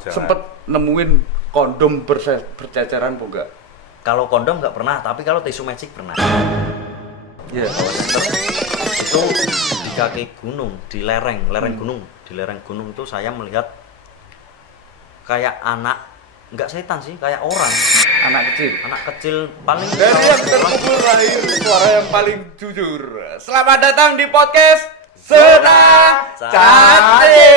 jangan. Sempet nemuin kondom berceceran apa enggak? Kalau kondom nggak pernah, tapi kalau tisu magic pernah. Iya. Itu di kaki gunung, di lereng gunung, di lereng gunung itu saya melihat kayak anak, nggak setan sih, kayak orang, Anak kecil paling dari yang terkubur lahir suara yang paling jujur. Selamat datang di podcast Senang Cacing.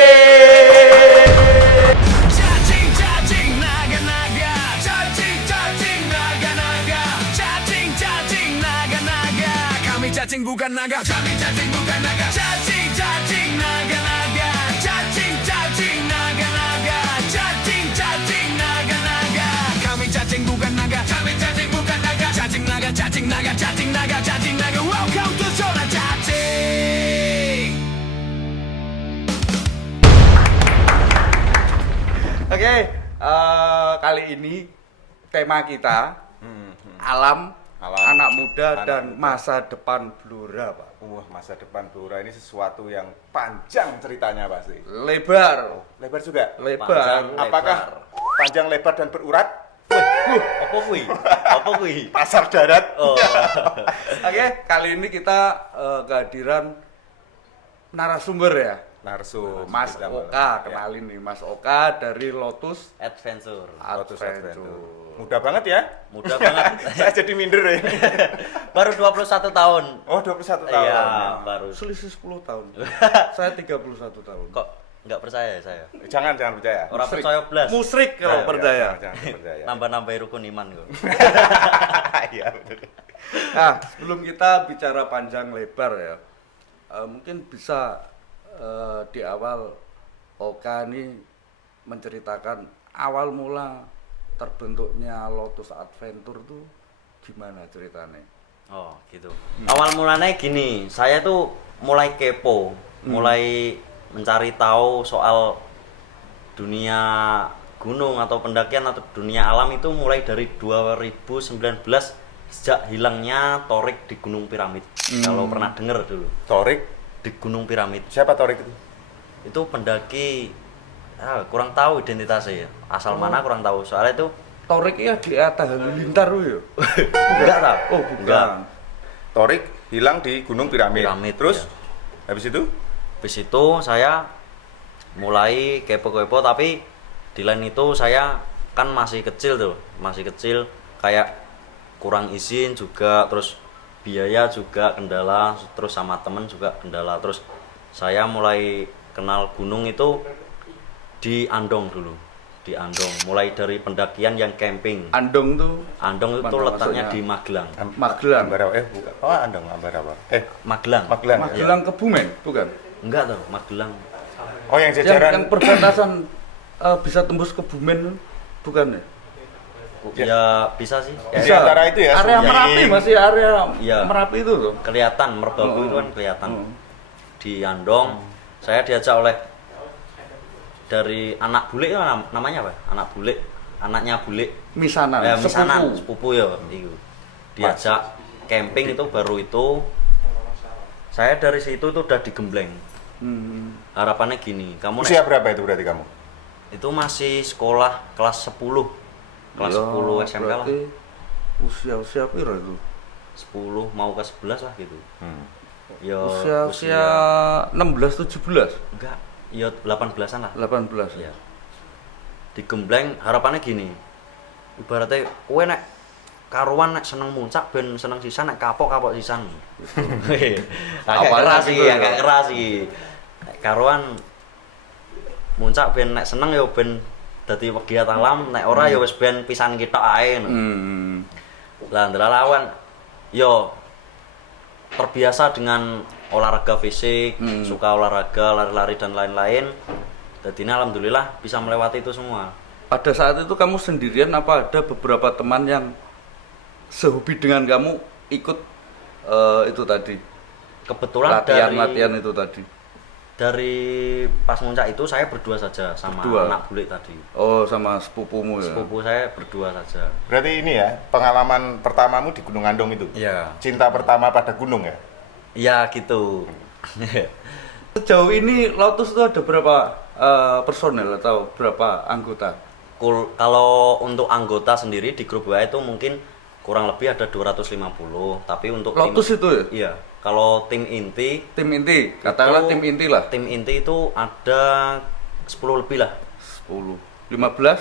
Cacing naga-naga, cacing naga-naga, cacing naga-naga. Kami cacing bukan naga, kami cacing bukan naga. Cacing naga-naga, cacing naga-naga, cacing naga-naga. Kami cacing bukan naga, kami cacing bukan naga. Cacing naga. Welcome to Zona Cacing. Oke, kali ini tema kita alam, anak muda dan masa depan Blora, Pak. Wah, masa depan Blora ini sesuatu yang panjang ceritanya pasti. Lebar. Lebar juga? Lebar. Apakah panjang, lebar, dan berurat? apa kui? Pasar darat? Oh. Oke, kali ini kita kehadiran narasumber ya. Narsum. Mas Oka, kenalin nih Mas Oka dari Lotus Adventure. Adventure. Mudah banget ya? Mudah banget. Saya jadi minder ya. Baru 21 tahun. Oh, 21 tahun. Iya, baru. Selisih 10 tahun. Saya 31 tahun. Kok nggak percaya saya? Jangan percaya. Orang percaya belas. Musrik kalau Ya, percaya. Jangan percaya. Nambah-nambahin rukun iman kok. Iya, betul. Nah, sebelum kita bicara panjang lebar ya, mungkin bisa di awal Oka ini menceritakan awal mula terbentuknya Lotus Adventure tuh gimana ceritanya? Oh gitu. Awal mulanya gini, saya tuh mulai kepo, mulai mencari tahu soal dunia gunung atau pendakian atau dunia alam itu mulai dari 2019 sejak hilangnya Torik di Gunung Piramid. Kalau pernah dengar dulu. Torik? Di Gunung Piramid. Siapa Torik itu? Itu pendaki kurang tahu identitasnya ya. Asal mana kurang tahu. Soalnya itu Torik ya di atas Halilintar ya? enggak tahu. Oh, bukan. Enggak. Torik hilang di Gunung Piramid. Piramid, Terus ya. habis itu? Habis itu saya mulai kepo-kepo, tapi di lain itu saya kan masih kecil kayak kurang izin juga, terus biaya juga kendala, terus sama temen juga kendala. Terus saya mulai kenal gunung itu di Andong dulu, di Andong, mulai dari pendakian yang camping. Andong tuh Andong itu mana letaknya maksudnya? di Magelang. Magelang. Ambarawa. Bukan. Oh, Andong, Ambarawa. Magelang. Magelang. Magelang Kebumen, bukan? Enggak tuh, Magelang. Oh, yang Yang jajaran perbatasan bisa tembus Kebumen, bukan ya? Ya bisa sih. Di antara itu ya, Area Sungai. Merapi masih area Iya. Merapi itu tuh. Kelihatan Merbabu itu kan kelihatan. Di Andong saya diajak oleh dari anak bule itu namanya apa? Anak bule, anaknya bule. Misanan, Ya, misanan, sepupu. sepupu ya itu. Diajak camping itu baru itu saya dari situ tuh udah digembleng. Harapannya gini, kamu Usia berapa itu berarti kamu? itu masih sekolah kelas 10. Kelas Ya, 10 SMK lah. berarti Usia piro itu? 10 mau ke 11 lah gitu. Ya Usia 16 17, enggak, ya 18-an lah. 18. Ya. Digembleng harapannya gini. Ibaratnya kowe nek karuan nek seneng muncak ben seneng sisan, nek kapok sisan. Agak Awalnya keras sih, gitu ya. agak keras sih. Nek karuan muncak ben nek seneng ya ben dadi pegiat alam, nek ora ya wis ben pisan kita ae. Lah ndelawan yo terbiasa dengan olahraga fisik, suka olahraga, lari-lari dan lain-lain. Jadi alhamdulillah bisa melewati itu semua. Pada saat itu kamu sendirian apa ada beberapa teman yang sehobi dengan kamu ikut itu tadi? Kebetulan Latihan itu tadi. dari pas muncak itu saya berdua saja sama Berdua? anak bule tadi. Oh, sama sepupumu ya. Sepupu saya berdua saja. Berarti ini ya, pengalaman pertamamu di Gunung Andong itu? Iya. Cinta pertama pada gunung ya? Iya gitu. Sejauh ini Lotus itu ada berapa personel atau berapa anggota? Kalau untuk anggota sendiri di grup WA itu mungkin kurang lebih ada 250, tapi untuk Lotus itu ya? Iya, kalau tim inti Tim inti, katakanlah itu- tim inti lah. tim inti itu ada 10 lebih lah, 10, 15,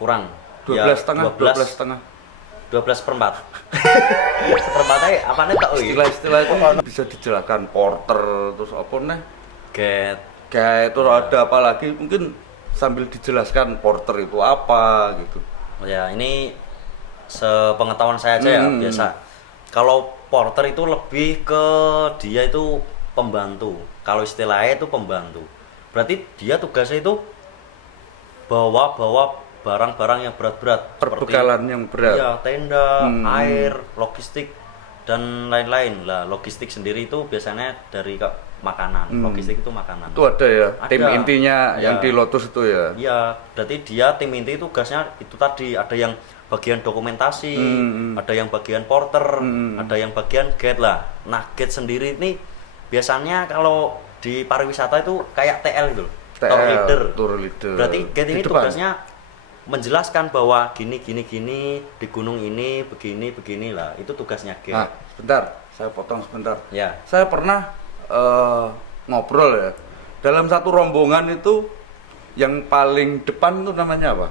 kurang 12 Ya, setengah, 12 12 setengah. 12 perempat. Seperempatnya apa nih tak? Istilah-istilah itu bisa dijelaskan porter terus apa nih? Get. Kayak itu ada apa lagi? Mungkin sambil dijelaskan porter itu apa gitu. Ya, ini sepengetahuan saya aja ya, biasa. Kalau porter itu lebih ke dia itu pembantu. Kalau istilahnya itu pembantu. Berarti dia tugasnya itu bawa barang-barang yang berat-berat. Perbekalan yang berat. Iya, tenda, air, logistik dan lain-lain. Lah, logistik sendiri itu biasanya dari makanan. Logistik itu makanan. Itu ada ya, tim Ada. intinya yang Ya. di Lotus itu ya. Iya, berarti dia tim inti tugasnya itu tadi, ada yang bagian dokumentasi, ada yang bagian porter, ada yang bagian gate lah. Nah, gate sendiri ini biasanya kalau di pariwisata itu kayak TL gitu, tour leader. tour leader. Berarti gate ini Di depan. tugasnya menjelaskan bahwa gini di gunung ini begini lah. Itu tugasnya gate. Nah, sebentar, saya potong sebentar. Ya. Saya pernah ngobrol ya. Dalam satu rombongan itu yang paling depan itu namanya apa?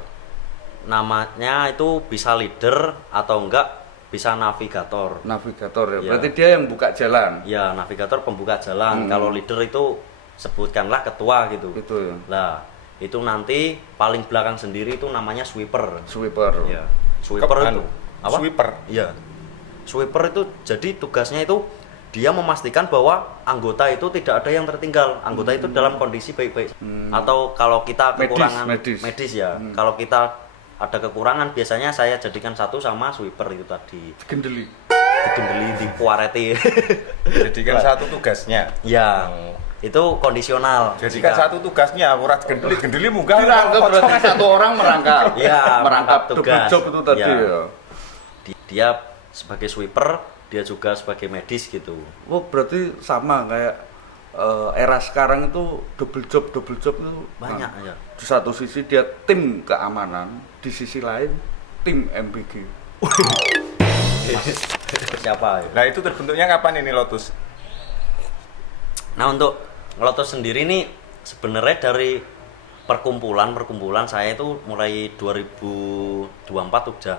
Namanya itu bisa leader atau enggak bisa navigator. Navigator ya. Ya. Berarti dia yang buka jalan. Ya, navigator pembuka jalan. Kalau leader itu sebutkanlah ketua gitu. Gitu ya. Lah, itu nanti paling belakang sendiri itu namanya sweeper. Sweeper. Ya. Sweeper itu apa? Sweeper. Iya. Sweeper itu jadi tugasnya itu dia memastikan bahwa anggota itu tidak ada yang tertinggal. Anggota itu dalam kondisi baik-baik. Atau kalau kita kekurangan medis. ya. Kalau kita ada kekurangan biasanya saya jadikan satu sama sweeper itu tadi. Gendeli. Digendeli di puareti. Jadikan satu tugasnya. Ya. Itu kondisional. Jadikan Jika- satu tugasnya, akurat gendeli munggah. Dirangkap berarti satu orang merangkap. Iya, merangkap tugas. double job itu tadi Iya. ya. Dia sebagai sweeper, dia juga sebagai medis gitu. Oh, berarti sama kayak era sekarang itu double job itu Banyak nah, ya. di satu sisi dia tim keamanan, di sisi lain tim MBG. Siapa ya? Nah, itu terbentuknya kapan ini Lotus? Nah, untuk Lotus sendiri nih sebenarnya dari perkumpulan saya itu mulai 2024 udah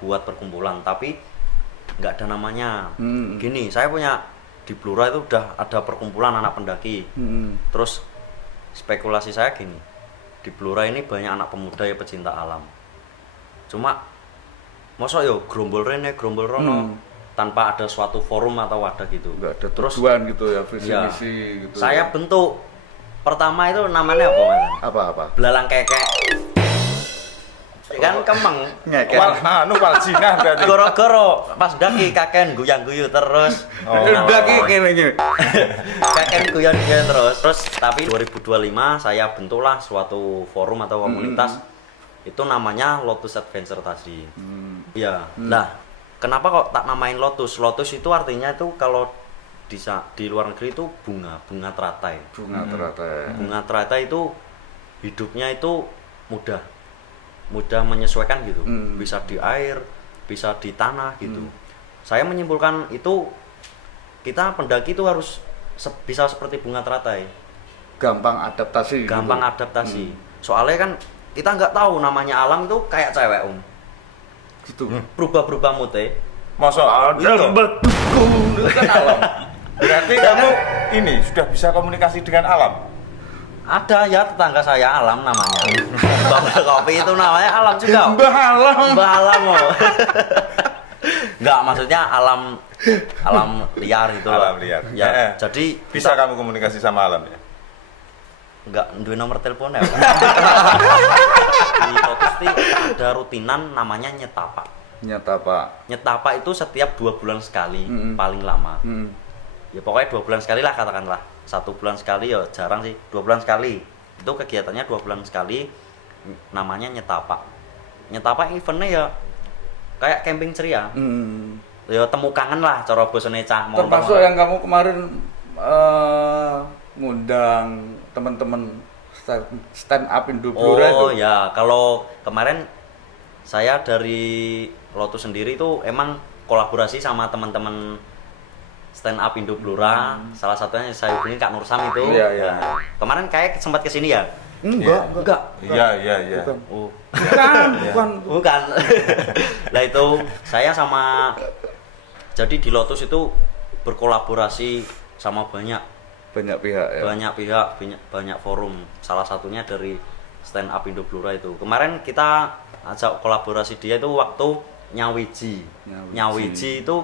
buat perkumpulan, tapi nggak ada namanya. Gini, saya punya di Blora itu udah ada perkumpulan anak pendaki. Terus spekulasi saya gini, di Blora ini banyak anak pemuda ya pecinta alam. Cuma masa yo gerombol rene, gerombol rono tanpa ada suatu forum atau wadah gitu. Enggak ada Terus tujuan gitu ya, visi ya, misi gitu. saya ya. bentuk pertama itu namanya apa Mas? apa? Belalang kekek. Kan kemeng. Ngekek. Wal jinah berarti. Goro-goro pas daki kaken guyang-guyu terus. Udah kene iki. Kaken guyon-guyon terus tapi 2025 saya bentuklah suatu forum atau komunitas itu namanya Lotus Adventure tadi. Iya. Nah, kenapa kok tak namain Lotus? Lotus itu artinya itu kalau di luar negeri itu bunga teratai. Bunga teratai. Bunga teratai itu hidupnya itu mudah menyesuaikan gitu. Bisa di air, bisa di tanah gitu. Saya menyimpulkan itu kita pendaki itu harus bisa seperti bunga teratai. Gampang adaptasi. Gampang gitu. adaptasi. Soalnya kan kita nggak tahu namanya alam itu kayak cewek Gitu. berubah moodnya. Masa Ada bedukku itu kan alam. berarti kamu ini sudah bisa komunikasi dengan alam. Ada ya tetangga saya alam namanya. Bang kopi itu namanya alam juga. Mbah alam. Mbah alam oh. Enggak, maksudnya alam liar gitu loh. Alam liar. Ya, jadi Bisa kamu komunikasi sama alam ya? enggak duwe nomor telepon ya. Di Lotus ini ada rutinan namanya nyetapa. Nyata Pak. Nyetapa itu setiap 2 bulan sekali paling lama. Ya pokoknya 2 bulan sekali lah katakanlah. 1 bulan sekali ya jarang sih. 2 bulan sekali. Itu kegiatannya 2 bulan sekali. Namanya nyetapa. Nyetapa eventnya ya kayak camping ceria. Ya temu kangen lah cara bosone cah. Termasuk yang kamu kemarin ngundang teman-teman stand up Indo Blora Oh itu. ya, kalau kemarin saya dari Lotus sendiri itu emang kolaborasi sama teman-teman stand up Indo Blora. Salah satunya saya hubungin Kak Nursam itu. Iya, iya. Nah, kemarin kayak sempat kesini ya? Enggak. Iya. Bukan. Oh, Bukan. bukan. Lah itu saya sama, jadi di Lotus itu berkolaborasi sama banyak Banyak pihak ya. pihak, banyak forum. Salah satunya dari stand up Indo Blora itu. Kemarin kita ajak kolaborasi dia itu waktu Nyawiji. Nyawiji itu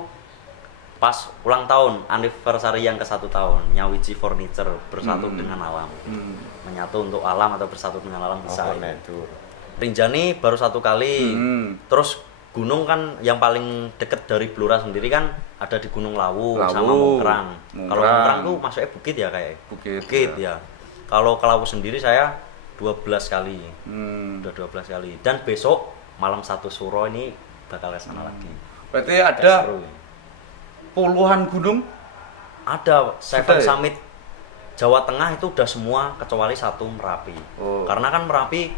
pas ulang tahun anniversary yang ke-1 tahun. Nyawiji Furniture bersatu dengan alam. Menyatu untuk alam atau bersatu dengan alam bisa. itu. Rinjani baru 1 kali. Terus gunung kan yang paling deket dari Blora sendiri kan ada di Gunung Lawu sama Mungkrang. Kalau Mungkrang tuh masuknya bukit ya kayak. Bukit Ya. Kalau ke Lawu sendiri saya 12 kali. Udah 12 kali. Dan besok malam 1 Suro ini bakal ke sana lagi. Berarti ada Seru. puluhan gunung. Ada Sudah Seven ya? Summit Jawa Tengah itu udah semua kecuali 1 Merapi. Oh. Karena kan Merapi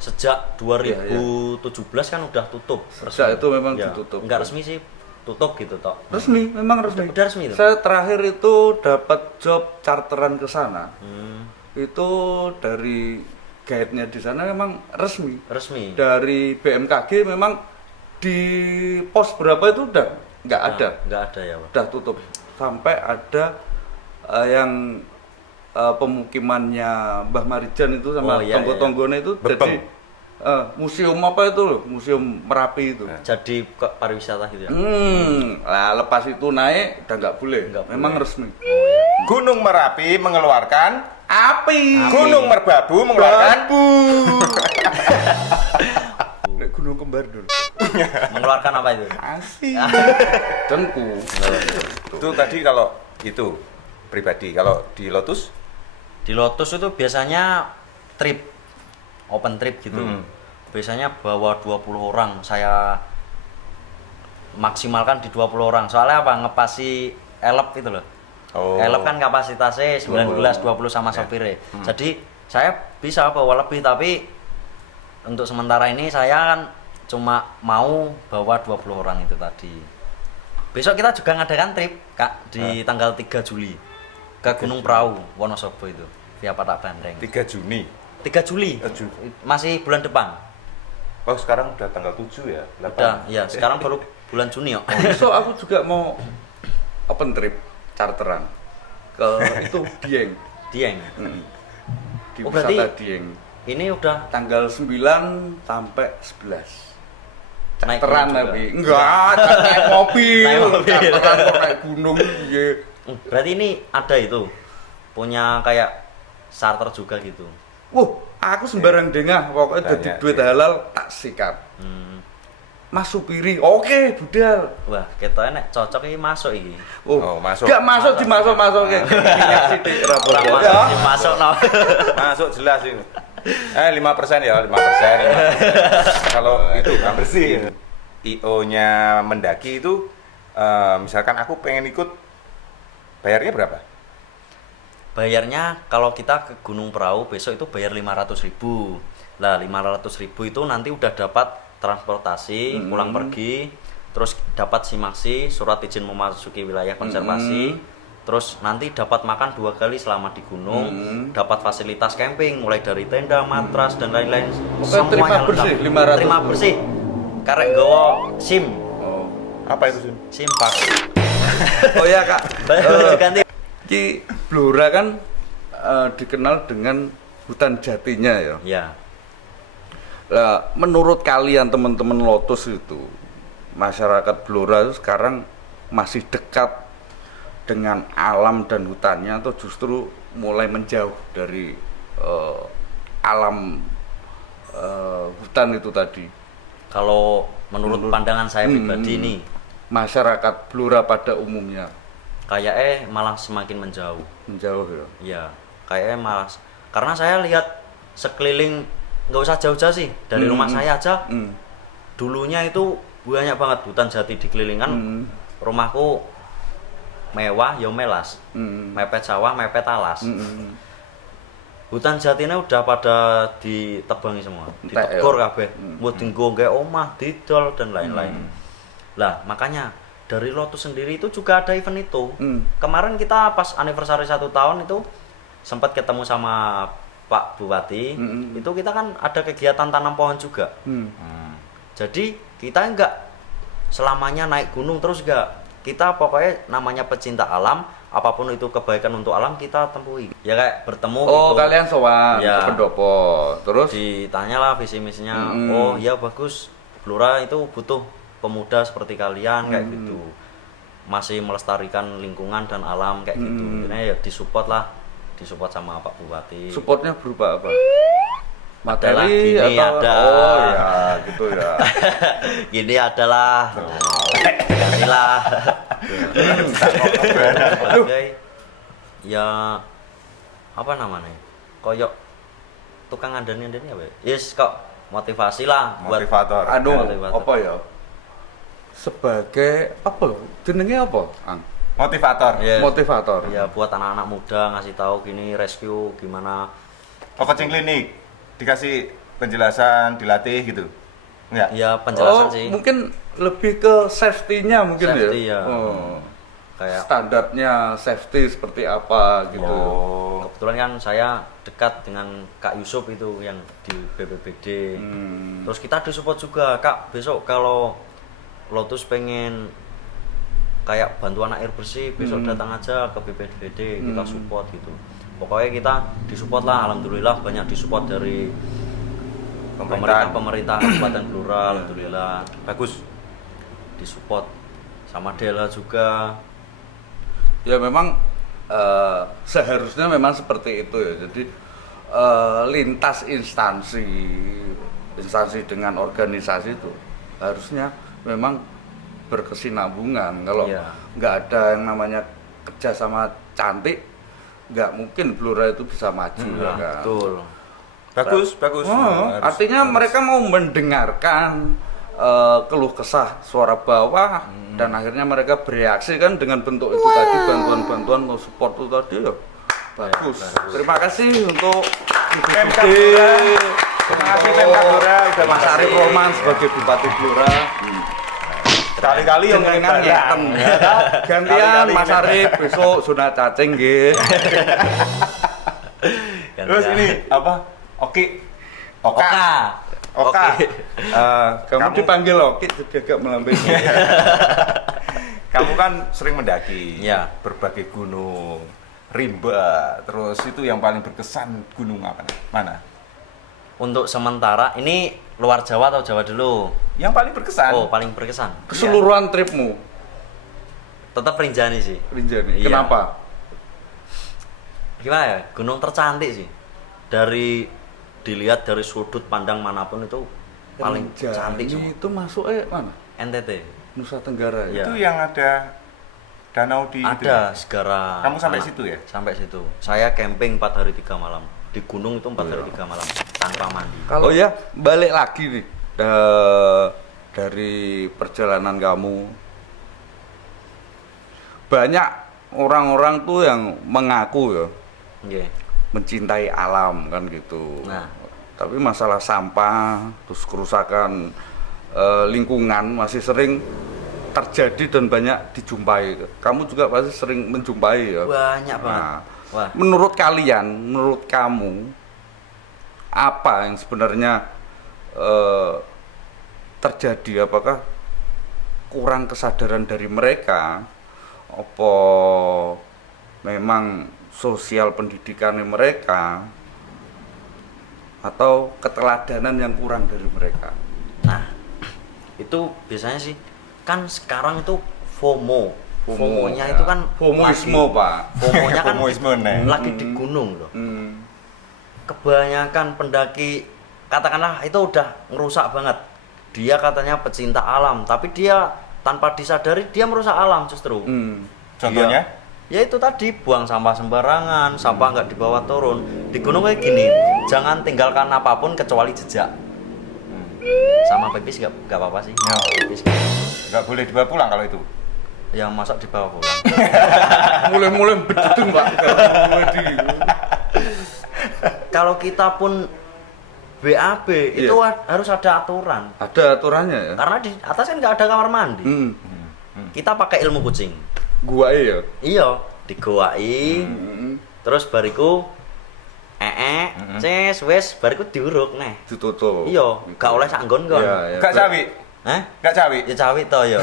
sejak 2017 kan udah tutup. Sejak itu memang Ya, ditutup. Enggak resmi sih, tutup gitu toh. Resmi, memang resmi. Udah resmi itu? Saya terakhir itu dapat job charteran ke sana. Itu dari guide-nya di sana memang resmi. Resmi. Dari BMKG memang di pos berapa itu udah nggak ada. Enggak ada ya, Pak. Udah tutup. Sampai ada yang pemukimannya Mbah Marijan itu sama Oh, iya, tonggo-tonggonya itu Bebeng. jadi museum apa itu loh, museum Merapi itu. Jadi ke pariwisata gitu ya. Lah lepas itu naik udah nggak boleh. Nggak Memang boleh. resmi. Gunung Merapi mengeluarkan Api. Gunung Merbabu mengeluarkan Nek Gunung Kembar dulu. Mengeluarkan apa itu? Asik. Dengku. itu tadi kalau itu pribadi. Kalau di Lotus Di Lotus itu biasanya trip, open trip gitu. Biasanya bawa 20 orang. Saya maksimalkan di 20 orang. Soalnya apa? Ngepasi elep itu loh. Elep kan kapasitasnya 19-20 sama sopirnya. Jadi saya bisa bawa lebih, tapi untuk sementara ini saya kan cuma mau bawa 20 orang itu tadi. Besok kita juga ngadakan trip, Kak, di tanggal 3 Juli ke Gunung Prau, Wonosobo itu, via Patak Bandeng. 3 Juni. 3 Juli, masih bulan depan. Oh, sekarang udah tanggal 7 ya? 8. Udah, ya, sekarang baru bulan Juni ya. Besok aku juga mau open trip charteran ke itu Dieng. Dieng. Di Oh, berarti wisata Dieng. ini udah Tanggal 9 sampai 11. naik Charteran gunung juga. tapi enggak, naik mobil. Naik mobil. Charteran kok naik gunung iya. Berarti ini ada itu, punya kayak charter juga gitu. Wah, aku sembarang dengah pokoknya dadi Banyak, duit ya. halal tak sikat. Mas supiri, oke budal. Wah, ketoknya nek cocok ini masuk ini. Oh, masuk. Gak masuk dimasuk-masuk ke. Minyak sithik ora Kurang apa-apa. masuk, Ya. masuk no. Masuk jelas ini. 5% ya, 5%. Kalau itu kan bersih. IO-nya Mendaki itu misalkan aku pengen ikut, bayarnya berapa? Bayarnya kalau kita ke Gunung Prau besok itu bayar 500.000. Lah 500.000 itu nanti udah dapat transportasi pulang pergi, terus dapat simaksi, surat izin memasuki wilayah konservasi, terus nanti dapat makan 2 kali selama di gunung, dapat fasilitas camping mulai dari tenda, matras dan lain-lain. Pokoknya terima bersih, 500. Terima bersih. Karek gowo SIM, Oh. Apa itu, Sun? SIM pak. Oh ya, Kak. Ganti. Ki Blora kan dikenal dengan hutan jatinya ya. Ya. Lah, menurut kalian teman-teman Lotus itu, masyarakat Blora itu sekarang masih dekat dengan alam dan hutannya atau justru mulai menjauh dari alam hutan itu tadi? Kalau menurut pandangan saya pribadi nih, Masyarakat Blora pada umumnya kayaknya malah semakin menjauh. menjauh ya. Iya, kayaknya malah karena saya lihat sekeliling, nggak usah jauh-jauh sih, dari rumah saya aja dulunya itu banyak banget hutan jati dikelilingan. Rumahku mewah ya melas, mepet sawah mepet alas. hutan jatine udah pada ditebangi semua, Entek ditegor ya. kabeh, buat tinggo nggae omah, didol dan lain-lain. Lah, makanya dari Lotus sendiri itu juga ada event itu. Kemarin kita pas anniversary 1 tahun itu sempat ketemu sama Pak Bupati. Itu kita kan ada kegiatan tanam pohon juga. Jadi kita enggak selamanya naik gunung terus enggak. Kita pokoknya namanya pecinta alam, apapun itu kebaikan untuk alam kita tempuhi. Ya kayak bertemu Oh, gitu. kalian sowan Ya. ke pendopo. Terus Ditanyalah visi misinya. Oh, ya bagus. Blora itu butuh pemuda seperti kalian kayak gitu. Masih melestarikan lingkungan dan alam kayak gitu. Ini ya disupport lah. Disupport sama Pak Bupati. supportnya berupa apa? Adalah Materi gini atau ada. oh ya gitu ya. Gini adalah. Inilah. Sebagai ya apa namanya? Koyok tukang andani-andani apa ya? Yes kok motivasi lah buat Motivator. Anu Motivator. apa ya? Sebagai apa? Jenenge apa? Ang? Motivator. ya, Motivator. ya buat anak-anak muda ngasih tahu gini rescue gimana. Oh, coaching klinik. Dikasih penjelasan, dilatih gitu. Enggak? Ya penjelasan Oh, sih. mungkin lebih ke safety-nya mungkin Safety, ya. ya. Oh. Kayak Standarnya safety seperti apa gitu. Oh. kebetulan kan saya dekat dengan Kak Yusuf itu yang di BPBD. Terus kita disupport juga, Kak. Besok kalau Lotus pengen kayak bantuan air bersih, besok datang aja ke BPBD, kita support gitu. Pokoknya kita disupport lah, alhamdulillah banyak disupport dari pemerintah Kabupaten Blora, alhamdulillah bagus. Disupport sama Dela juga. Ya memang seharusnya memang seperti itu ya. Jadi lintas instansi dengan organisasi itu harusnya memang berkesinambungan. Kalau Iya. nggak ada yang namanya kerjasama cantik, nggak mungkin Blora itu bisa maju ya kan. Betul. Bagus, bagus. Oh, artinya mereka mau mendengarkan keluh kesah suara bawah dan akhirnya mereka bereaksi kan dengan bentuk itu tadi, bantuan-bantuan atau support itu tadi ya. Bagus. Terima kasih untuk Pemkab BPBD. Blora. Terima kasih Pemkab Blora udah Mas Arif Roman sebagai Bupati Blora. Kali-kali yang Jenengan ngeten. Gantian Mas Arif besok zona cacing nggih. Terus ini apa? Oke. Oka. Oka. Kamu dipanggil Oki jadi agak melambai. Kamu kan sering mendaki Ya. berbagai gunung, rimba, terus itu yang paling berkesan gunung apa? Mana? Untuk sementara ini luar Jawa atau Jawa dulu? Yang paling berkesan. Oh, paling berkesan. Keseluruhan tripmu Tetap Rinjani sih. Rinjani. Iya. Kenapa? Gimana ya? Gunung tercantik sih. Dilihat dari sudut pandang manapun itu paling Rinjani cantik semua. itu masuk mana? NTT. Nusa Tenggara ya. Iya. Itu yang ada danau di itu ya? Ada segara. Kamu sampai anak. situ ya? Sampai situ. Saya camping 4 hari 3 malam. Di gunung itu 4 hari 3 malam tanpa mandi. Oh ya, balik lagi nih dari perjalanan kamu. Banyak orang-orang tuh yang mengaku ya Nggih. mencintai alam kan gitu. Nah. Tapi masalah sampah, terus kerusakan lingkungan masih sering terjadi dan banyak dijumpai. Kamu juga pasti sering menjumpai ya. Banyak banget. Nah, Wah. menurut kalian, menurut kamu, apa yang sebenarnya terjadi? Apakah kurang kesadaran dari mereka? Apa memang sosial pendidikannya mereka? Atau keteladanan yang kurang dari mereka? Nah, itu biasanya sih kan sekarang itu FOMO. FOMO-nya ya. itu kan FOMOisme, lagi- Pak. FOMO-nya kan FOMOisme, Nek. lagi di gunung loh. Hmm. Kebanyakan pendaki katakanlah itu udah ngerusak banget. Dia katanya pecinta alam, tapi dia tanpa disadari dia merusak alam justru. Hmm. Contohnya? Ya itu tadi buang sampah sembarangan, sampah nggak dibawa turun. Di gunung kayak gini, jangan tinggalkan apapun kecuali jejak. Sama pipis nggak apa-apa sih. Ya. Pipis nggak apa-apa. Nggak boleh dibawa pulang kalau itu. Yang masak dibawa pulang. Mulai-mulai begitu, Pak. Mulai di kalau kita pun BAB itu harus ada aturan. Ada aturannya ya. Karena di atas kan nggak ada kamar mandi. Kita pakai ilmu kucing. Gua ya. Iya, digoai. Terus bariku ces wes bariku diuruk neh. Ditutup. Iya, gak oleh sak nggon kon. Iya, Gak cawi. Hah? Gak cawi. Ya cawit to ya.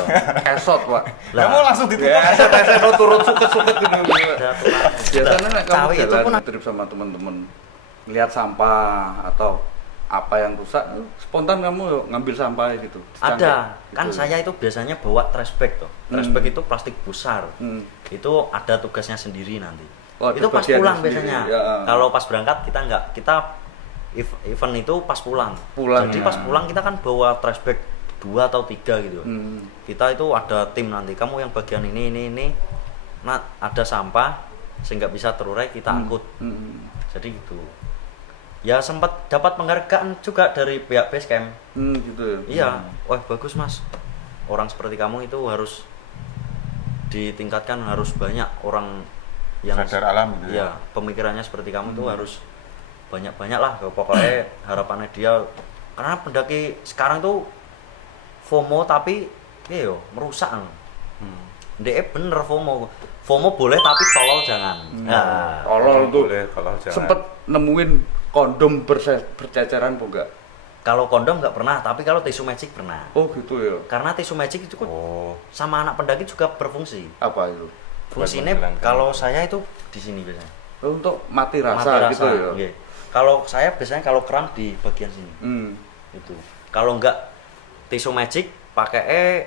Esot, Pak. Kamu langsung ditutup. Ya, esot turun suket-suket gitu. Ada aturan. Biasanya nek kamu Cawit itu pun jalan trip sama teman-teman lihat sampah atau apa yang rusak, spontan kamu yuk ngambil sampah gitu. Ada, kan Gitu. saya itu biasanya bawa trash bag tuh. Trash bag itu plastik besar. Itu ada tugasnya sendiri nanti. Oh, ada itu pas bagiannya pulang sendiri, biasanya. ya. Kalau pas berangkat kita enggak, kita event itu pas pulang. Pulang, Jadi ya. pas pulang kita kan bawa trash bag 2 atau 3 gitu. Kita itu ada tim nanti. Kamu yang bagian ini. Nah, ada sampah sehingga bisa terurai kita angkut. Jadi gitu. Ya sempat dapat penghargaan juga dari pihak Basecamp. Gitu ya. Iya, wah bagus mas. Orang seperti kamu itu harus ditingkatkan, harus banyak orang yang Sadar alam gitu Iya, pemikirannya seperti kamu itu harus banyak-banyak lah. Pokoknya harapannya dia, karena pendaki sekarang tuh FOMO tapi iya yo merusak. Dia bener FOMO boleh tapi tolol jangan. Nah, Tolol tuh. Boleh, kalau jangan. Sempet nemuin kondom berceceran apa enggak? kalau kondom nggak pernah, tapi kalau tisu magic pernah. Oh gitu ya. Karena tisu magic itu kan Oh, sama anak pendaki juga berfungsi. Apa itu? Fungsinya menghilangkan. kalau saya itu di sini biasanya. Oh, untuk mati rasa, Mati gitu ya. Nggih. Kalau saya biasanya kalau kram di bagian sini. Itu. Kalau enggak tisu magic pakai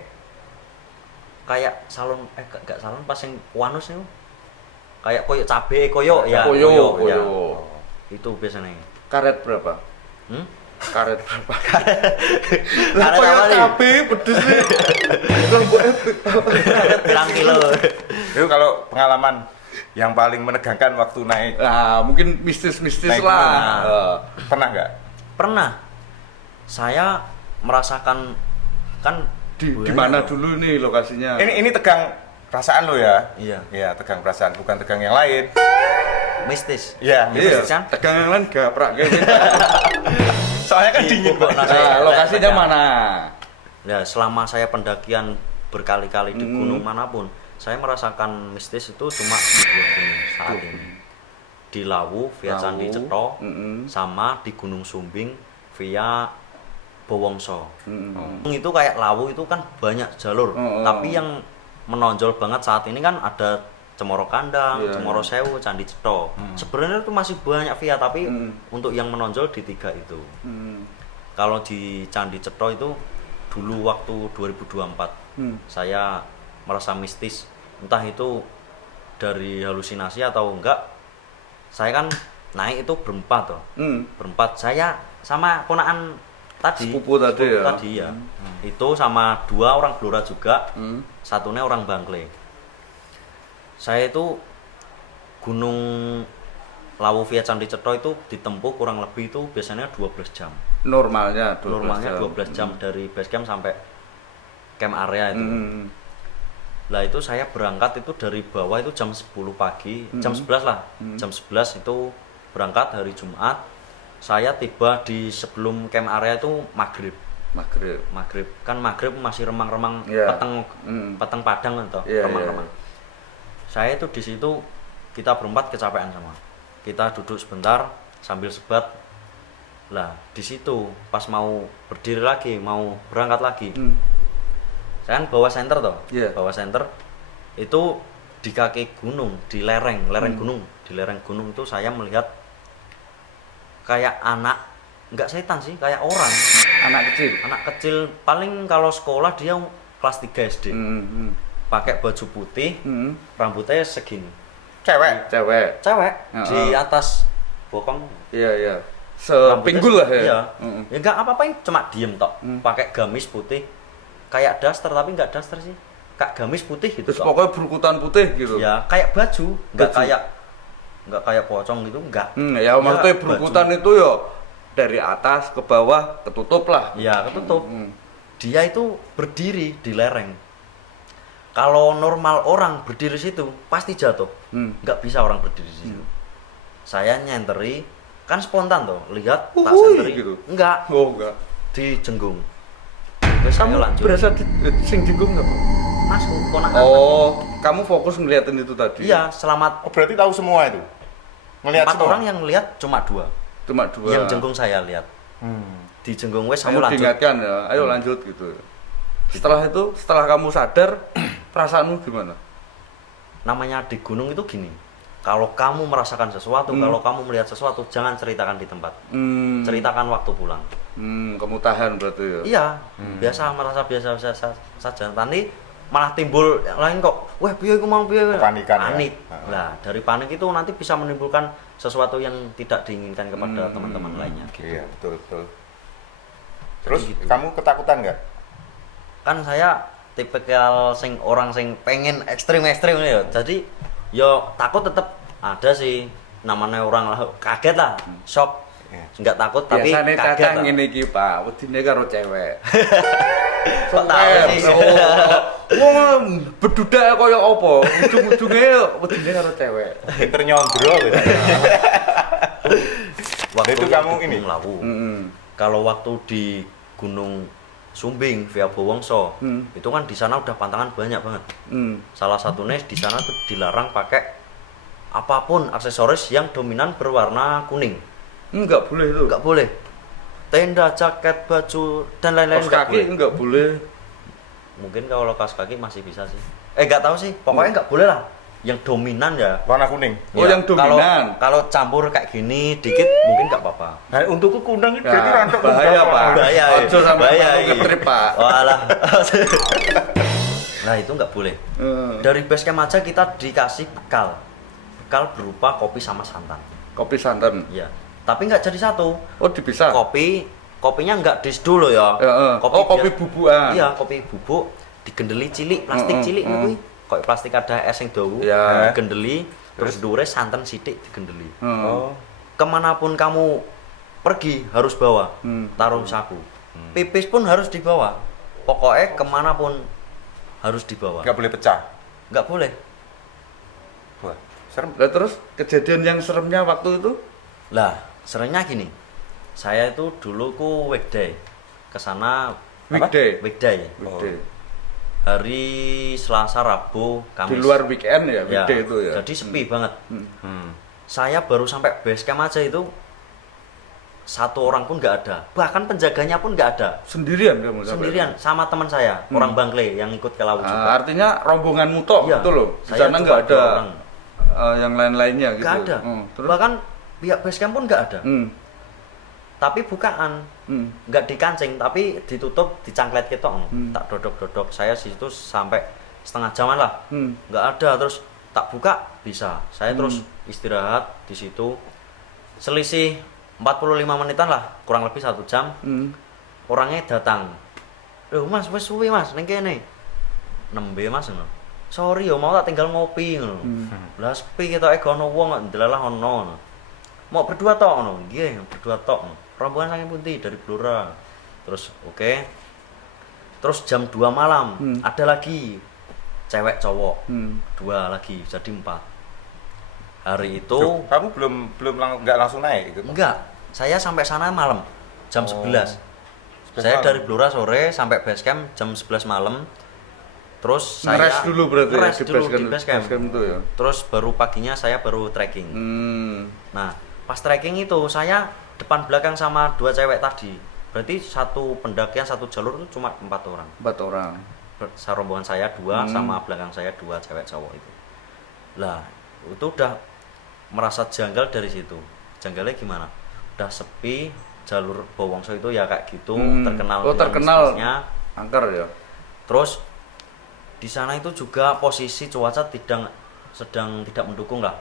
kayak salon enggak salon pas yang wanus itu. Kayak koyo cabe koyo ya. Koyo. ya. Itu biasanya. Karet berapa? Karet berapa? Karet apa nih? Cabe pedes nih. Pirang kilo. itu kalau pengalaman yang paling menegangkan waktu naik, Nah, mungkin mistis-mistis Naik lah. gunung. pernah nggak? Pernah. Saya merasakan kan Di buaya mana tuh. dulu nih lokasinya? Ini tegang perasaan lo ya? Iya. Iya, tegang perasaan, bukan tegang yang lain. Mistis. Iya, Iya, mistis kan? tegang yang lain gaprak kayak gitu. soalnya kan Di dingin pupuk Pak. nasi. Nah, lokasinya mana? Ya, selama saya pendakian berkali-kali di Hmm. gunung manapun, saya merasakan mistis itu cuma di 2 gunung saat ini. Di Lawu via Lawu, Candi Cetro, sama di Gunung Sumbing via Bowongso. Itu kayak Lawu itu kan banyak jalur, tapi yang menonjol banget saat ini kan ada Cemoro Kandang, Iya, Cemoro Sewu, Candi Cetro. Sebenarnya itu masih banyak via, tapi untuk yang menonjol di 3 itu. Kalau di Candi Cetro itu dulu waktu 2024 saya merasa mistis, entah itu dari halusinasi atau enggak. Saya kan naik itu berempat toh. Berempat saya sama ponakan tadi. Sepupu tadi ya? Ya. Itu sama 2 orang Blora juga. Satunya orang Bangkle. Saya itu Gunung Lawu via Candi Cetro itu ditempuh kurang lebih itu biasanya 12 jam. Normalnya 12 Normalnya jam. 12 jam dari base camp sampai camp area itu. Lah itu saya berangkat itu dari bawah itu jam 10 pagi, jam 11 lah. Jam 11 itu berangkat hari Jumat. Saya tiba di sebelum camp area itu maghrib. Maghrib kan maghrib masih remang-remang Iya. peteng padang gitu, Iya, remang-remang. Saya itu di situ kita berempat kecapean sama. Kita duduk sebentar sambil sebat. Lah di situ pas mau berdiri lagi, mau berangkat lagi. Saya kan bawa senter toh. Iya. Bawa senter itu di kaki gunung, di lereng gunung. Di lereng gunung itu saya melihat kayak anak, enggak setan sih, kayak orang. Anak kecil. Anak kecil paling kalau sekolah dia kelas 3 SD. Pakai baju putih, rambutnya segini. Cewek. Cewek. Cewek di Heeh. atas bokong. Iya. Rambutnya Sepinggul lah ya. Iya. Ya enggak apa-apain, cuma diem tok. Pakai gamis putih. Kayak daster tapi enggak daster sih. Kayak gamis putih gitu Terus tok. pokoknya berkutan putih gitu. Ya, kayak baju, enggak Baju. kayak pocong gitu, enggak. Ya maksudnya baju. berkutan itu ya dari atas ke bawah ketutup lah. Ya, ketutup. Dia itu berdiri di lereng. Kalau normal orang berdiri situ pasti jatuh. Nggak bisa orang berdiri di situ. Saya nyenteri kan spontan tuh, lihat tak Wuih, senteri gitu? enggak, Oh enggak. di Jenggung. Terus saya Kamu lanjut. berasa di sing jenggung enggak? Mas, ponakan. Oh, kamu fokus ngeliatin itu tadi? Iya, selamat. Oh, berarti tahu semua itu. Ngelihat 4 semua. orang yang lihat cuma 2. Cuma 2. Yang Jenggung saya lihat. Di Jenggung wes saya Kamu lanjut. diingatkan ya, ayo lanjut gitu. Setelah itu, setelah kamu sadar, perasaanmu gimana? Namanya di gunung itu gini. Kalau kamu merasakan sesuatu, kalau kamu melihat sesuatu, jangan ceritakan di tempat. Ceritakan waktu pulang. Kamu tahan berarti ya? Iya, biasa merasa biasa saja. Nanti malah timbul yang lain kok. Wah, piye aku mau piye? Kepanikan ya? Panik. Nah, dari panik itu nanti bisa menimbulkan sesuatu yang tidak diinginkan kepada teman-teman lainnya. Iya, betul, betul. Terus Gitu. kamu ketakutan nggak? Kan saya tipikal orang sing pengen ekstrim ya. Jadi yo takut tetap ada sih. Namanya orang lah kaget lah, shock. Iya. Enggak takut tapi Biasanya kaget. kadang lah. ngene iki, Pak, wedine karo cewek. Kok tahu sih? Wong bedudak kaya apa? Ujung-ujunge wedine karo cewek. Pinter nyondro gitu. Waktu Itu kamu di ini? Gunung Lawu. Heeh. Kalau waktu di Gunung Sumbing via Bowongso, itu kan di sana udah pantangan banyak banget. Salah satunya di sana tuh dilarang pakai apapun aksesoris yang dominan berwarna kuning. Enggak boleh itu. Nggak boleh. Tenda, jaket, baju dan lain-lain Kaos nggak kaki boleh. enggak boleh. Mungkin kalau kaos kaki masih bisa sih. Nggak tahu sih. Pokoknya nggak boleh lah. Yang dominan ya. Warna kuning. Oh, Ya, yang dominan. Kalau campur kayak gini dikit mungkin nggak apa-apa. Nah, untukku kuning itu Nah, jadi rantok bahaya, Pak. Bahaya. Ojo sampai bahaya. metu ke trip, Pak. Walah. Nah, itu nggak boleh. Heeh. Dari base camp aja kita dikasih bekal. Bekal berupa kopi sama santan. Kopi santan. Iya. Tapi nggak jadi satu. Oh, dipisah. Kopinya nggak disdu loh ya. Heeh. Oh, kopi biasa- bubukan. Iya, kopi bubuk digendeli cilik, plastik cilik kuwi. Kok plastik ada es yang dawu, Ya. digendeli, terus dhuwure santan sithik digendeli. Oh. Kemanapun kamu pergi harus bawa, taruh saku. Pipis pun harus dibawa. Pokoknya kemanapun harus dibawa. nggak boleh pecah. Nggak boleh. Wah, serem. Lah terus kejadian yang seremnya waktu itu? Lah, seringnya gini. Saya itu dulu ku weekday ke sana Weekday. weekday. Weekday. Hari Selasa, Rabu, Kamis. Di luar weekend ya, Ya, weekday itu ya. Jadi sepi banget. Hmm. Saya baru sampai base camp aja itu satu orang pun nggak ada. Bahkan penjaganya pun nggak ada. Sendirian kamu sampai Sendirian sama teman saya, orang Bangle yang ikut ke laut itu? juga. Artinya rombonganmu tok Iya. gitu loh. Di Saya sana cuma nggak ada 2 orang. yang lain-lainnya gitu. Nggak ada. Terus? Bahkan pihak base camp pun nggak ada. Tapi bukaan, Hmm. nggak dikancing, tapi ditutup, dicangklet ketok. Tak dodok-dodok. Saya situ sampai setengah jaman lah. Nggak ada. Terus tak buka bisa. Saya terus istirahat di situ. Selisih 45 menitan lah, kurang lebih 1 jam. Orangnya datang. Loh mas, wes suwi mas, neng kene. Nembe mas ngono. Sorry yo mau tak tinggal ngopi ngono. Lah sepi kita ono wong kok ndelalah ono ngono. Mau berdua tok ngono. Nggih, berdua tok. Rombongan saking pundi dari Blora. Terus oke. Terus jam 2 malam ada lagi cewek cowok. 2 lagi jadi 4. Hari itu Duh, kamu nggak langsung naik gitu. enggak. Saya sampai sana malam jam 11. 11 Saya malam. dari Blora sore sampai base camp jam 11 malam. Terus saya Ngeres dulu berarti ya, ngeres di dulu di base base camp. camp itu ya. Terus baru paginya saya baru trekking. Nah, pas trekking itu saya depan belakang sama 2 cewek tadi. Berarti satu pendakian satu jalur itu cuma 4 orang. 4 orang. Rombongan saya 2 sama belakang saya 2 cewek cowok itu. Lah, itu udah merasa janggal dari situ. Janggalnya gimana? Udah sepi, jalur Bowongso itu ya kayak gitu, terkenal Oh, dengan terkenal. mistisnya. Angker ya. Terus di sana itu juga posisi cuaca sedang tidak mendukung lah.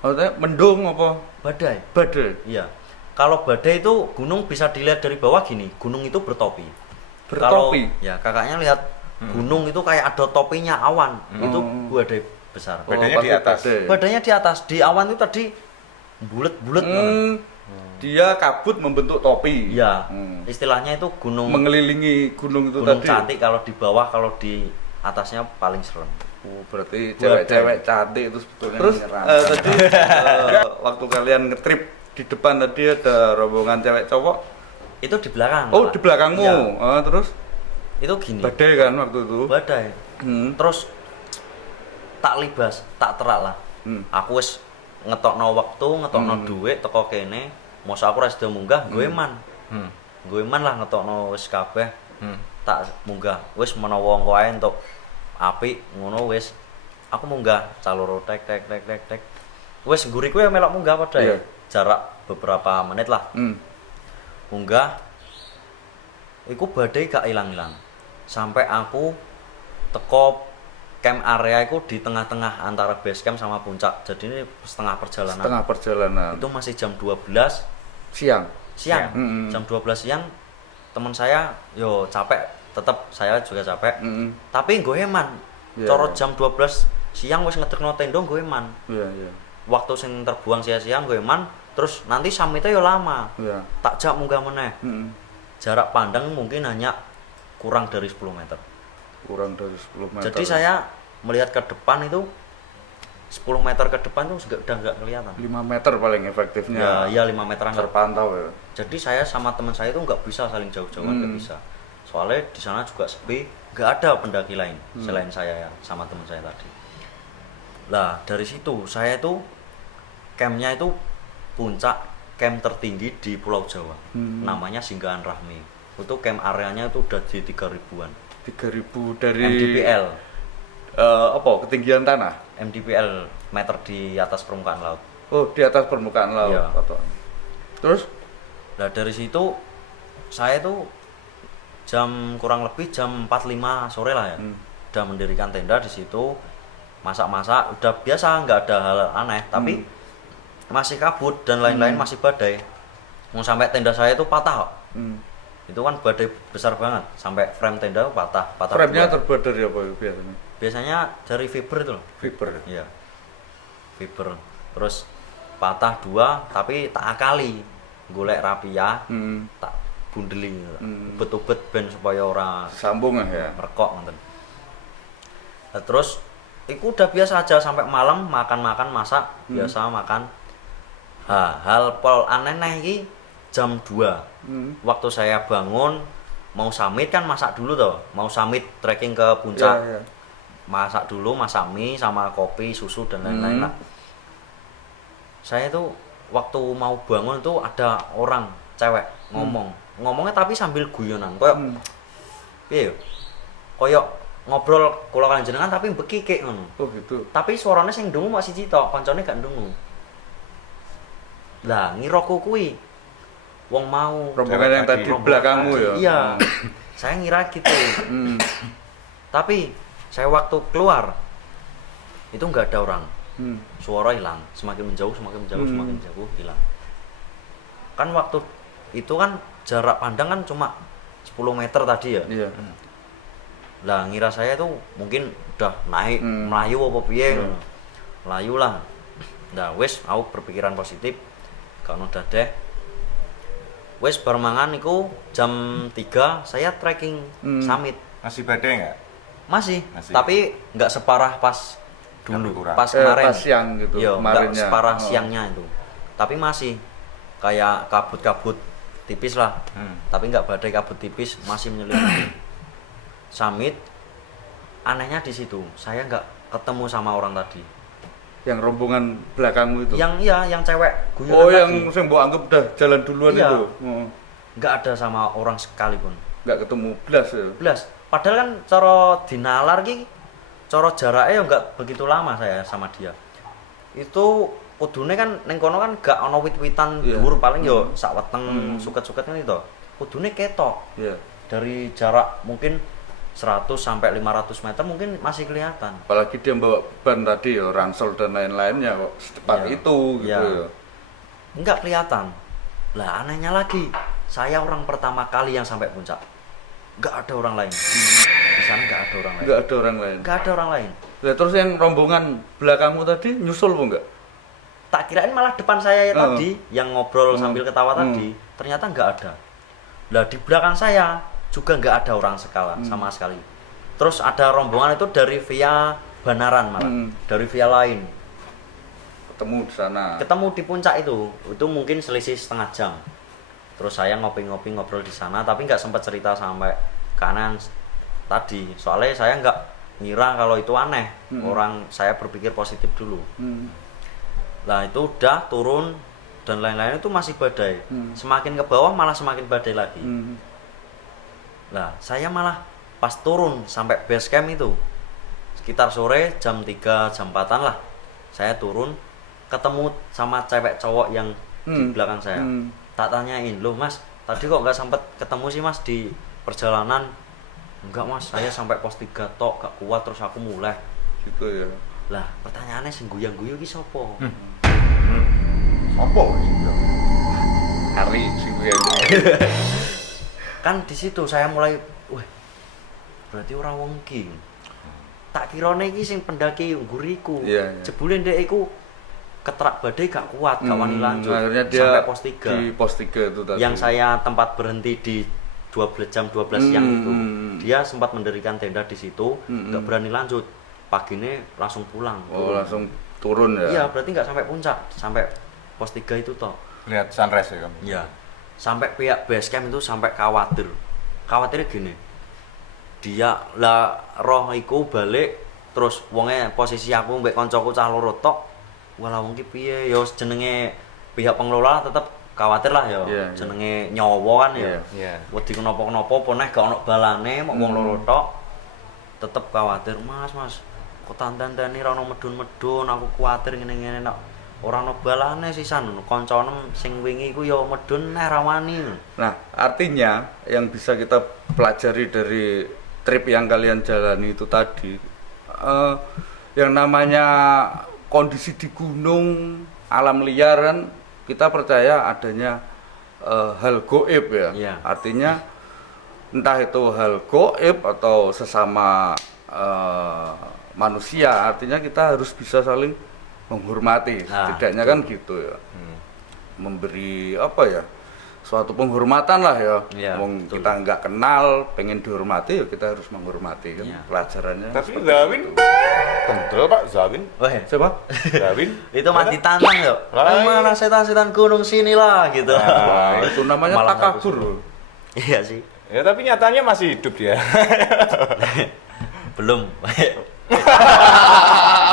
Maksudnya mendung apa? Badai. Badai. Iya. Kalau badai itu gunung bisa dilihat dari bawah gini, gunung itu bertopi. Bertopi? Kalau, ya kakaknya lihat gunung itu kayak ada topinya awan. Itu badai besar. Badainya di pasti atas. badai. Badainya di atas, di awan itu tadi bulet-bulet. Dia kabut membentuk topi. Iya. Hmm. Istilahnya itu gunung Mengelilingi gunung itu gunung tadi. cantik, kalau di bawah, kalau di atasnya paling serem. Oh, berarti Badai. cewek-cewek cantik itu sebetulnya Terus, tadi waktu kalian ngetrip di depan tadi ada rombongan cewek cowok. Itu di belakang. Oh, malah. di belakangmu. Iya. Terus Itu gini. badai kan waktu itu. Badai. Terus tak libas, tak terak lah. Aku wis ngetokno waktu, ngetokno duit teko kene. Mos aku ra sida munggah, gue man. Gue man lah ngetokno wis kabeh. Tak munggah. Wis menawa engko ae entuk apik ngono wis. Aku munggah caloro tek. Wis nguriku ya melok munggah padha ya. Iya. Jarak beberapa menit lah. Munggah. Iku badai gak ilang-ilang. Sampai aku teko camp area itu di tengah-tengah antara base camp sama puncak. Jadi ini setengah perjalanan. Itu masih jam 12 siang. Jam 12 siang teman saya yo capek, tetap saya juga capek. Tapi gue eman. Coro jam 12 siang wis ngedekno tenda gue eman. Waktu sing terbuang sia-sia gue eman, terus nanti summitnya yo lama. Tak jak munggah meneh. Jarak pandang mungkin hanya kurang dari 10 meter. Kurang dari 10 meter. Jadi saya melihat ke depan itu 10 meter ke depan tuh udah nggak kelihatan. 5 meter paling efektifnya. Ya 5 meteran terpantau ya. Jadi saya sama teman saya itu nggak bisa saling jauh-jauhan, nggak bisa. Soalnya di sana juga sepi, nggak ada pendaki lain selain saya ya sama teman saya tadi. Lah dari situ saya itu campnya itu puncak camp tertinggi di Pulau Jawa, namanya Singgahan Rahmi. Itu camp areanya itu udah di 3.000-an. 3.000 dari MDPL. Apa ketinggian tanah? MDPL meter di atas permukaan laut. Oh, di atas permukaan laut. Iya. Terus? Nah dari situ saya tuh kurang lebih jam 4.05 sore lah ya. Udah mendirikan tenda di situ, masak-masak, udah biasa, nggak ada hal aneh. Tapi masih kabut dan lain-lain, masih badai. Mau sampai tenda saya itu patah kok. Itu kan badai besar banget, sampai frame tenda patah. Frame-nya dua. terbuat dari apa biasanya? Biasanya dari fiber itu loh. Fiber. Iya. Fiber. Terus patah 2 tapi tak akali. Golek rapia, tak bundeli. Ubet-ubet ben supaya ora sambung ya. Merekok ngoten. Nah, terus iku udah biasa aja sampai malam makan-makan masak, biasa makan. Hal pol aneh iki jam 2. Waktu saya bangun mau summit kan masak dulu toh. Mau summit trekking ke puncak. Ya. Masak dulu, masak mie sama kopi, susu dan lain-lain lah. Saya tuh waktu mau bangun tuh ada orang cewek ngomongnya tapi sambil guyonan koyok piye yo koyok ngobrol kula kan jenengan tapi bekikik ngono. Oh gitu. Tapi suaranya sing ndungu masih siji tok, kancane gak ndungu. Lah ngiroku kuwi wong mau rombongan yang tadi belakangmu ya. Iya. Saya ngira gitu. Tapi saya waktu keluar itu nggak ada orang. Suara hilang, semakin menjauh hilang. Kan waktu itu kan jarak pandang kan cuma 10 meter tadi ya. Iya. Lah ngira saya tuh mungkin udah naik melayu apa piye. Melayu lah. Nah wis aku berpikiran positif. Kalau udah deh. Wis bar mangan iku jam 3 saya trekking summit. Masih badai nggak? Masih, tapi nggak separah pas dulu, pas Pas kemarin. siang gitu, Yo, kemarinnya. nggak separah siangnya itu. Tapi masih kayak kabut-kabut tipis lah. Tapi nggak badai, kabut tipis masih menyelimuti. Summit, anehnya di situ, saya nggak ketemu sama orang tadi. Yang rombongan belakangmu itu? Yang cewek guyonan Oh, tadi. yang saya mbok anggap udah jalan duluan Iya. itu? Nggak ada sama orang sekalipun. Nggak ketemu belas ya? Belas. Padahal kan cara dinalar ki, cara jaraknya ya nggak begitu lama saya sama dia. Itu kudune kan ning kono kan gak ana wit-witan dhuwur paling yo sak weteng suket-suket kan itu. Kudune ketok. Iya. Dari jarak mungkin 100 sampai 500 meter mungkin masih kelihatan. Apalagi dia bawa ban tadi ya, ransel dan lain-lainnya kok secepat itu gitu ya. Enggak kelihatan. Lah anehnya lagi, saya orang pertama kali yang sampai puncak. Enggak ada orang lain. Di sana enggak ada orang lain. Nggak ada orang lain. Enggak ada orang lain. Lah terus yang rombongan belakangmu tadi nyusul apa enggak? Tak kirain malah depan saya tadi yang ngobrol sambil ketawa tadi, ternyata enggak ada. Lah di belakang saya juga enggak ada orang sama sekali. Terus ada rombongan itu dari via Banaran malah, dari via lain. ketemu di sana. Ketemu di puncak itu mungkin selisih setengah jam. Terus saya ngopi-ngopi ngobrol di sana, tapi nggak sempat cerita sampai kanan tadi. Soalnya saya nggak ngira kalau itu aneh. Orang saya berpikir positif dulu. Lah itu udah turun dan lain-lain itu masih badai. Semakin ke bawah malah semakin badai lagi. Lah saya malah pas turun sampai base camp itu sekitar sore jam 3 jam 4-an lah. Saya turun ketemu sama cewek cowok yang di belakang saya. Tak tanyain, "Loh Mas, tadi kok nggak sempet ketemu sih Mas di perjalanan?" "Enggak Mas, saya sampai pos 3 tok, gak kuat terus aku mulai." Gitu ya. Lah pertanyaannya sing guyang-guyu ki sapa? Apa? Hari sing gue. Kan di situ saya mulai, wah berarti orang wong ki. Tak kirane iki sing pendaki ngguriku. Iya. Jebule ndek iku keterak badai gak kuat, gak wani lanjut. Akhirnya dia sampai pos 3. di pos 3 itu tadi. Yang saya tempat berhenti di 12 jam 12 siang itu. Dia sempat mendirikan tenda di situ, gak berani lanjut. Paginya langsung pulang. Oh, langsung turun ya. Iya, berarti nggak sampai puncak, sampai pos 3 itu toh. Lihat sunrise ya kamu. Iya. Sampai pihak base camp itu sampai khawatir. Khawatirnya gini. Dia lah roh iku balik terus wonge posisi aku mbek koncoku cah loro tok. Walah wong ki piye ya jenenge pihak pengelola tetep khawatir lah ya. Yeah, jenenge nyawa kan ya. Iya. Wedi kenapa-kenapa apa neh gak ono balane mok wong loro tok. Tetep khawatir, "Mas, kok tandan-tani ra ono medun-medun, aku kuwatir ngene-ngene nek ora ono balane sisan ngono. Kancanem sing wingi iku ya medun neh ra wani." Nah, artinya yang bisa kita pelajari dari trip yang kalian jalani itu tadi, yang namanya kondisi di gunung, alam liar kan, kita percaya adanya hal goib ya. Iya. Artinya entah itu hal goib atau sesama manusia, artinya kita harus bisa saling menghormati. Nah, Setidaknya kan gitu ya. Memberi apa ya? Suatu penghormatan lah ya. Iya, Wong betul. kita nggak kenal, pengen dihormati ya kita harus menghormati kan. Iya. Pelajarannya. Tapi seperti Zawin itu. kental Pak, Zawin. Wah, Siapa? Zawin. itu mati tantang ya. Lah, Mana setan-setan gunung sini lah gitu. Wah, itu namanya Malah takabur. ngaku. Iya sih. Ya tapi nyatanya masih hidup dia. Belum.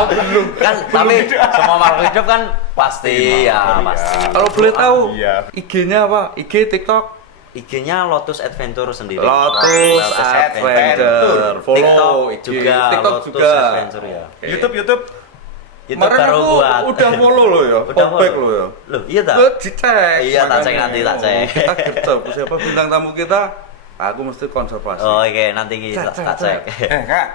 Belum kan, tapi semua makhluk hidup kan pasti ya, pasti. Kalau boleh tahu, Iya. IG-nya apa? IG, TikTok? IG-nya Lotus Adventure sendiri. Lotus Adventure. Follow TikTok IG. juga, TikTok Lotus juga. Adventure ya. Oke. YouTube. Itu Kemarin baru aku buat. udah follow lo ya, Udah follow back follow. lo ya. Loh, iya tak? Lo dicek. Iya, tak cek makanya. nanti, tak cek. Kita gercep, siapa bintang tamu kita? Aku mesti konservasi. Oh, oke, nanti kita tak cek. Kak,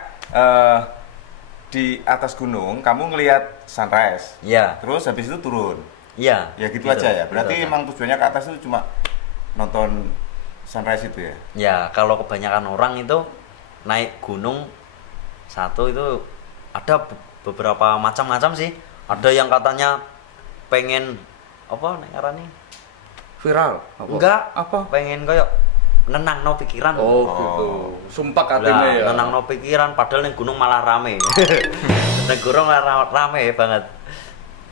di atas gunung kamu ngelihat sunrise. Iya. Terus habis itu turun. Iya. Ya gitu aja ya. Berarti gitu aja. emang tujuannya ke atas itu cuma nonton sunrise itu ya. Ya, kalau kebanyakan orang itu naik gunung satu itu ada beberapa macam-macam sih. Ada yang katanya pengen apa nek ngarani? Viral? Apa? Enggak, Apa? pengen koyo nenangno pikiran. Oh, gitu. Sumpah katanya Lah, ya. nenangno pikiran padahal ning gunung malah rame. Ning gunung malah rame banget.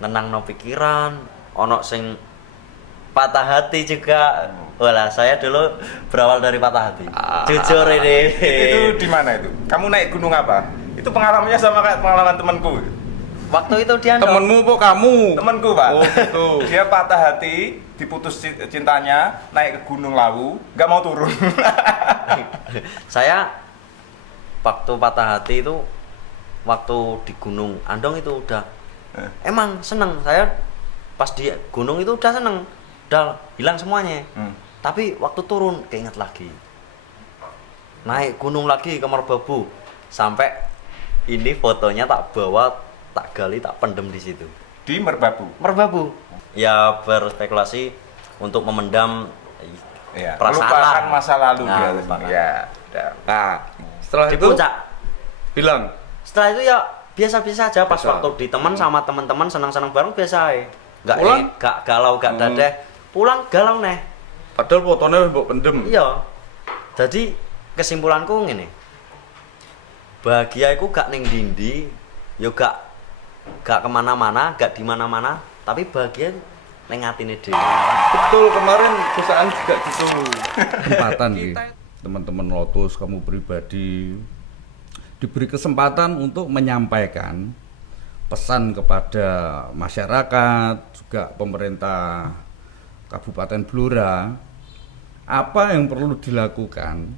Nenangno pikiran, ono sing patah hati juga. Walah, saya dulu berawal dari patah hati. Jujur ini. Itu di mana itu? Kamu naik gunung apa? Itu pengalamannya sama kayak pengalaman temanku. Waktu itu dia Temenmu apa kamu? Temanku Pak. Oh, gitu. Dia patah hati, diputus cintanya, naik ke Gunung Lawu, nggak mau turun. Saya waktu patah hati itu waktu di Gunung Andong itu udah emang seneng. Saya pas di gunung itu udah seneng, udah hilang semuanya. Tapi waktu turun keinget lagi, naik gunung lagi ke Merbabu, sampai ini fotonya tak bawa, tak gali, tak pendem di situ. Di Merbabu. Merbabu ya berspekulasi untuk memendam Ya, perasaan melupakan lah. masa lalu Nah, dia. lupakan. Ya, udah. Nah, setelah Di itu puncak. bilang, Setelah itu ya biasa-biasa aja. Pas Biasa. waktu di teman sama teman-teman senang-senang bareng biasa aja. Nggak Pulang? gak galau, gak dadeh. Pulang galau neh. padahal fotonya mbok pendem. Iya. Jadi kesimpulanku ngene. Bahagia iku gak ning dindi, yo gak gak kemana-mana, gak di mana-mana, tapi bagian neng atine dhewe. Betul, kemarin perusahaan juga gitu. Kesempatan nih, teman-teman Lotus, kamu pribadi diberi kesempatan untuk menyampaikan pesan kepada masyarakat, juga pemerintah Kabupaten Blora, apa yang perlu dilakukan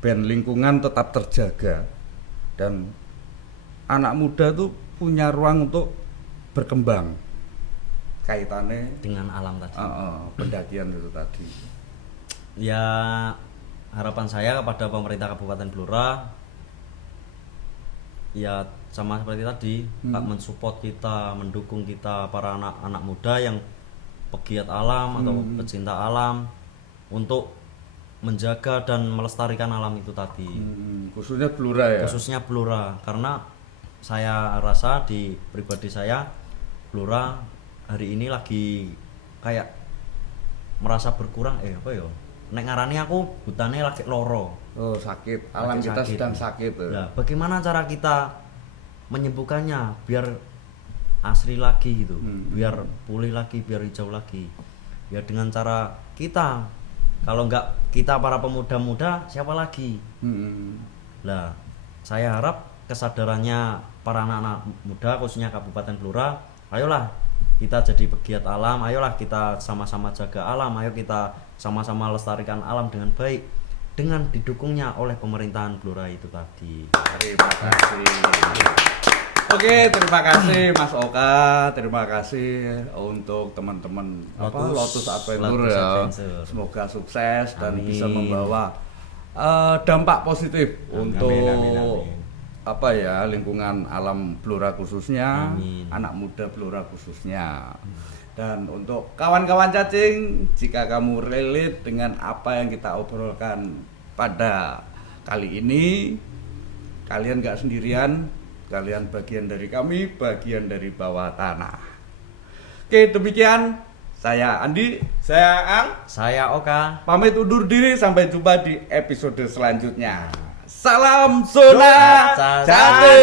biar lingkungan tetap terjaga dan anak muda tuh punya ruang untuk berkembang kaitannya Dengan alam tadi. pendakian itu tadi. Ya harapan saya kepada pemerintah Kabupaten Blora ya sama seperti tadi, Kak, mensupport kita, mendukung kita para anak-anak muda yang pegiat alam atau pecinta alam untuk menjaga dan melestarikan alam itu tadi. Khususnya Blora ya. Khususnya Blora, karena saya rasa di pribadi saya Blora hari ini lagi kayak merasa berkurang apa ya? Nek ngarani aku hutannya lagi loro. Oh, sakit. Alam Lagi kita sakit. sedang sakit. Nah, bagaimana cara kita menyembuhkannya biar asri lagi gitu, biar pulih lagi, biar hijau lagi. Ya dengan cara kita. Kalau enggak kita para pemuda-muda, siapa lagi? Lah, saya harap kesadarannya para anak-anak muda khususnya Kabupaten Blora, ayolah kita jadi pegiat alam, ayolah kita sama-sama jaga alam, ayo kita sama-sama lestarikan alam dengan baik dengan didukungnya oleh pemerintahan Blora itu tadi. Terima kasih. Oke, terima kasih Mas Oka, terima kasih untuk teman-teman Lotus Adventure Lotus ya. Adventure. Semoga sukses dan Amin. bisa membawa dampak positif untuk amin. Lingkungan alam Blora khususnya, Amin. anak muda Blora khususnya. Dan untuk kawan-kawan cacing, jika kamu relate dengan apa yang kita obrolkan pada kali ini, kalian gak sendirian, kalian bagian dari kami, bagian dari bawah tanah. Oke, demikian saya Andi, Saya Ang. Saya Oka. pamit undur diri, sampai jumpa di episode selanjutnya. Salam Zona Zona Cacing.